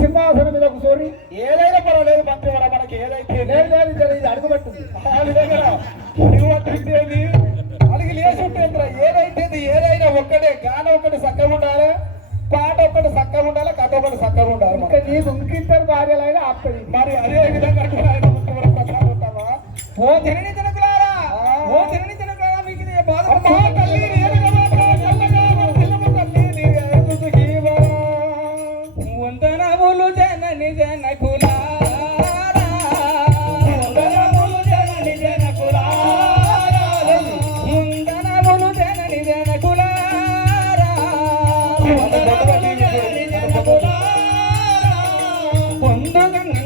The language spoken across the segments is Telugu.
సింహాసనం మీద కూర్చోరి ఏదైనా పర్వాలేదు మంత్రివర మనకి ఏదైతే లేదు లేదు జర ఆపుతుంది మరి అదే విధంగా అంటూ ఆయన ప్రకారం ఉంటావా ఓ జనని జనకులారా! ఓ జనని జనకులారా మీకు బాధ తల్లి. వందనములు జనని వందనములు జనని జనకులారా.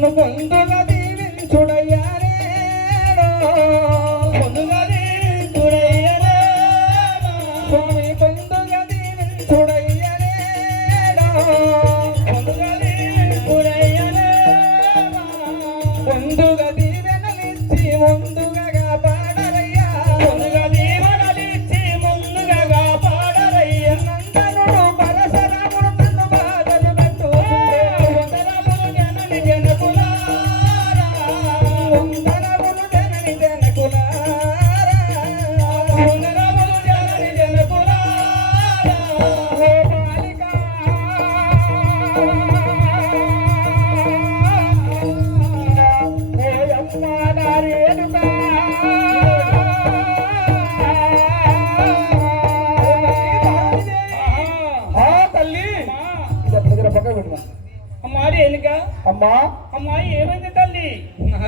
கொண்ட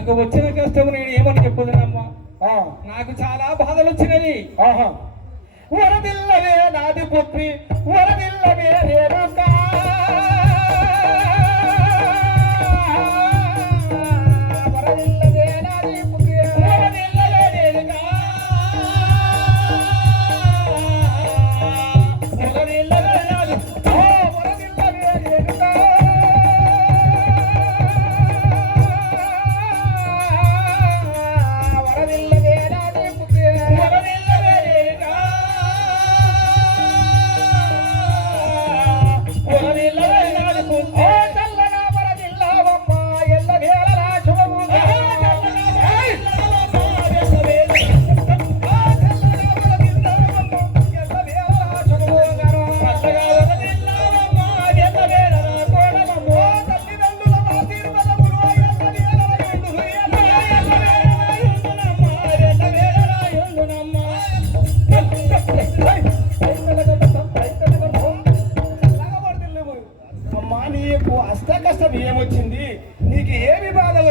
నాకు వచ్చిన కష్టం నేను ఏమని చెప్పదునమ్మా? ఆ, నాకు చాలా బాధలు వచ్చినవి ఆహా. వరదిల్లవే నాది పుత్రి వరదిల్లవే రేణుకా.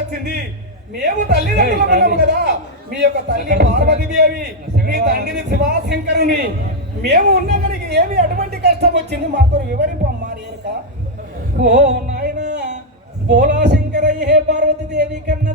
వచ్చింది. మేము తల్లిదండ్రులు కదా. మీ యొక్క తల్లి పార్వతీదేవి మీ తండ్రిని శివాశంకరుని. మేము ఉన్నక్కడికి ఏమి అటువంటి కష్టం వచ్చింది మాతో వివరింపమ్మా రేణుక ఓ నాయన బోలా శంకరయ్య హే పార్వతీదేవి కన్న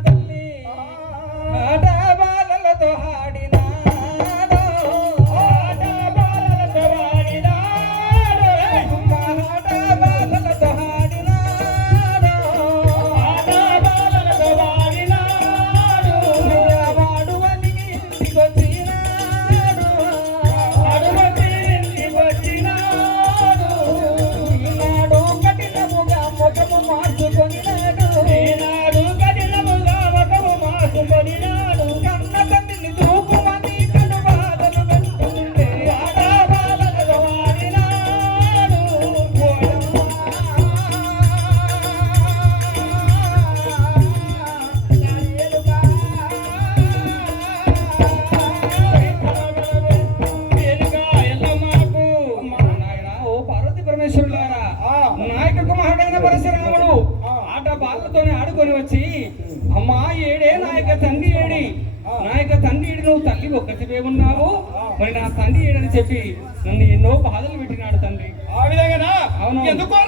పరమేశ్వరులారా నాయక కుమారుడైన పరశురాముడు ఆట బాళ్ళతోనే ఆడుకొని వచ్చి అమ్మా ఏడే నాయక తండ్రి ఏడి? నాయక తండ్రి ఏడి నువ్వు తల్లి ఒక్కటివే ఉన్నావు. మరి నా తండ్రి ఏడని చెప్పి నన్ను ఎన్నో బాధలు పెట్టినాడు తండ్రి. ఆ విధంగా. ఎందుకో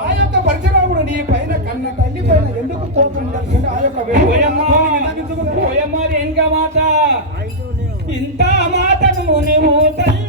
ఆ యొక్క పరిచరాముడు నీ పైన కన్న తల్లి పైన ఎందుకు పోతుండే ఆ యొక్క పోయమ్మ మాట? ఇంత మాటను నువ్వు తల్లి